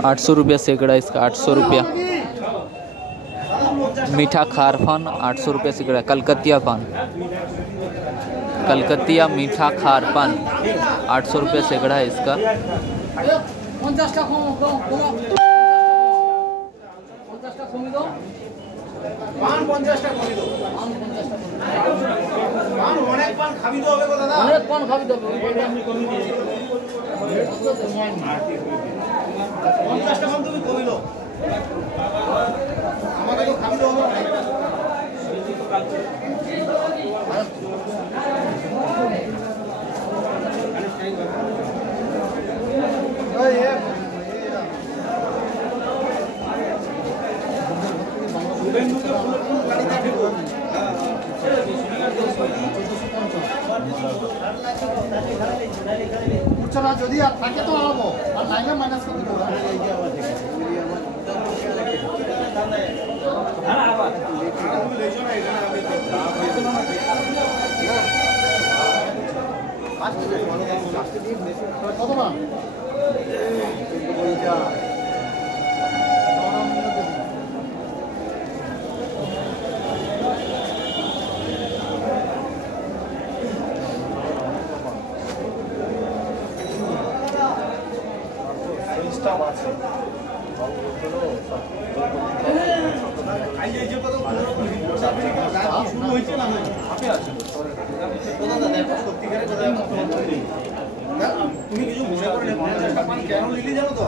₹800 सैकड़ा इसका, 800 रुपया। मीठा खार पान ₹800 सैकड़ा। कलकतिया पान, कलकतिया मीठा खार पान ₹800 सैकड़ा है इसका। যদি আর থাকে তো আলাবো আর লাইনে মাইনাস করে দেবো। কত মান? তুমি কিছু মনে করে কেন লিলি জানো তো?